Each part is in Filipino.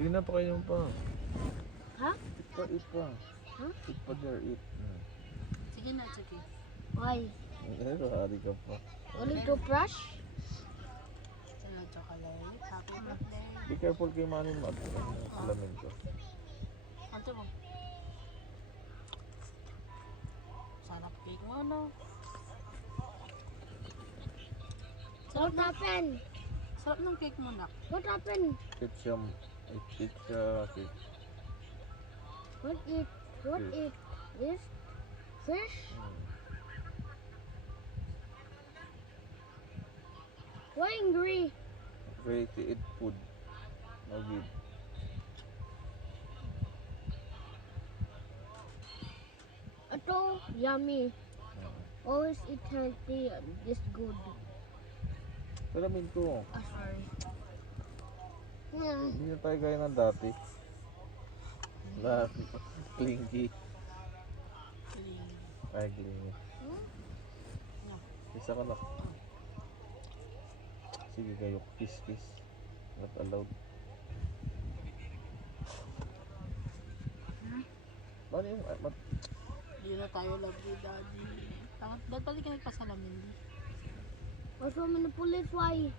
Sige na, pakain mo pa. Ha? Eat pa. Huh? Eat pa there, eat. Sige na, sige. Why? Hari ka pa. Only toothbrush? Hello, chocolate. Happy birthday. Be careful kay Manny Mat. Alamin ko. Ante mo. Sarap cake mo, no? What happened? Sarap ng cake mo, nak. What happened? It's siya cake. What eat? What Fish. eat? This? Fish? Why angry? Ready to eat food. No good. Ito, yummy. Always eat healthy and this good. Alamin ko. Sorry. Hindi na tayo gaya ng dati. Na clingy. Ay, clingy. Isa ka na. Sige kayo, kiss. Not allowed. Ano yung... Hindi na tayo love you, daddy. Dahil pali ka nagpasalamin, di. Also, I'm in the police. Why?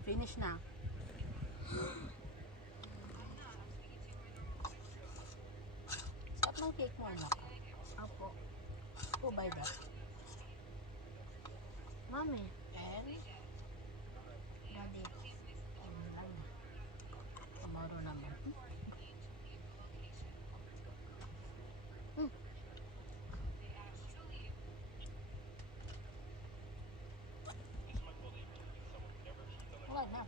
Finish na. Sarap ng cake mo, anak. Apo. Who buy that? Mommy. And? Daddy. Ayun lang na. Tomorrow naman. Wala na.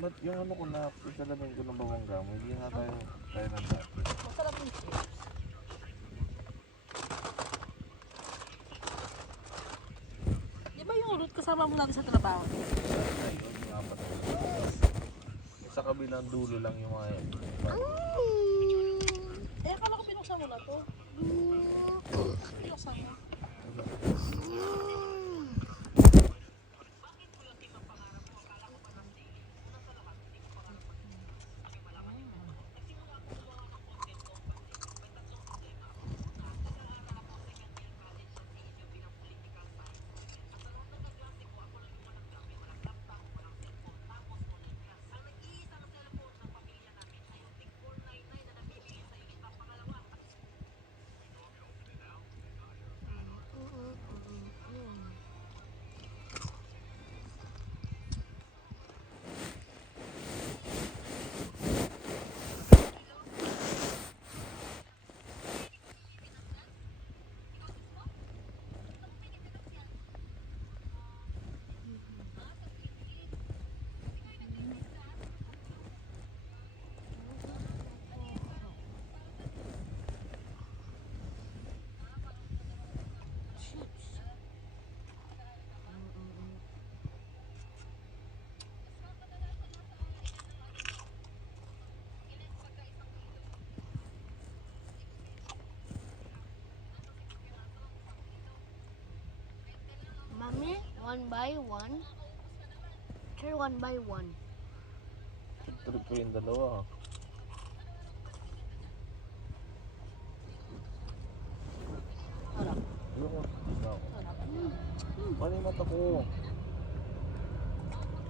Ba't yung ano ko na, isalamin ko ng bawangga mo, hindi nga tayo ng dati. Masarap yung chips. Di ba yung root kasama mo lagi sa trabaho? Ayun, yung apat na dulo. Sa kabilang dulo lang yung mga yan. Eh, akala ko pinuksan mo na to. Pinuksan mo. Mommy, one by one. Try one by one. Trip ko yung dalawa. Harap. Yung no. Harap. Ano yung mata ko?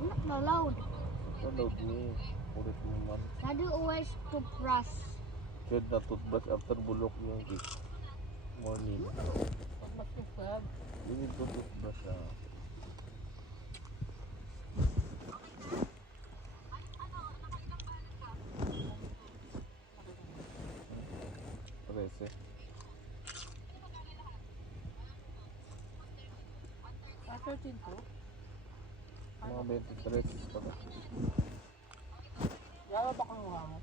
Not allowed. Allowed me. Kulit mo man. Daddy always toothbrush. Should na toothbrush after bulok yung cake. Morning. Pag magtupad. You need to toothbrush ah. Parece. After 13 po. Mga 23 pa ba? Lalo ba kang mukha mo?